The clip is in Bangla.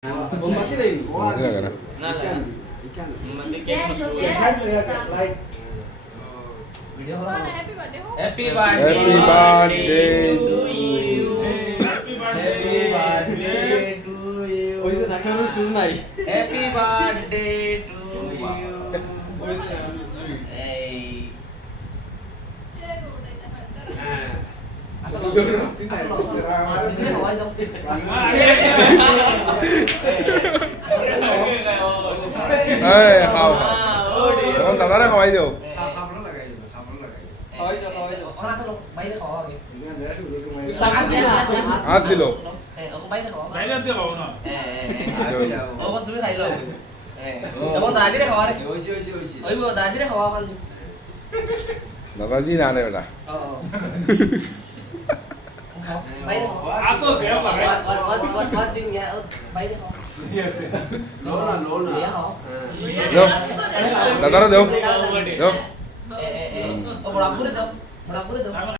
Bomba tidak ini? Wah, Tidak kan? ikan. Ikan. Mandi cake mas dulu. Like. Happy birthday. Happy birthday to you. Happy birthday to you. Oh, itu nak harus suruh naik. Happy birthday to you. Oh, itu yang. Hey. Aku pasti naik. Ini hawa dong. এই খাও এখন দাদারে খাওয়াই দিও Kapan lagi? Kapan lagi? Khói cho Orang tuh bay nó khó kìa. হাত দিল Ông bay nó khó. বাইরে আনতে পাবো না Ông তুমি খাই লও। এবং দাদিরে খাওয়া রে। Oishi, oishi, oishi. ওইব দাদিরে খাওয়া খান। দাদাজি না রে বেটা Bay nó khó. આ તો છે Con tin nghe bay nó khó. Nona, nona. Iya khó. দেও দাদারে দেও দেও Mau lapor itu. Mau lapor itu.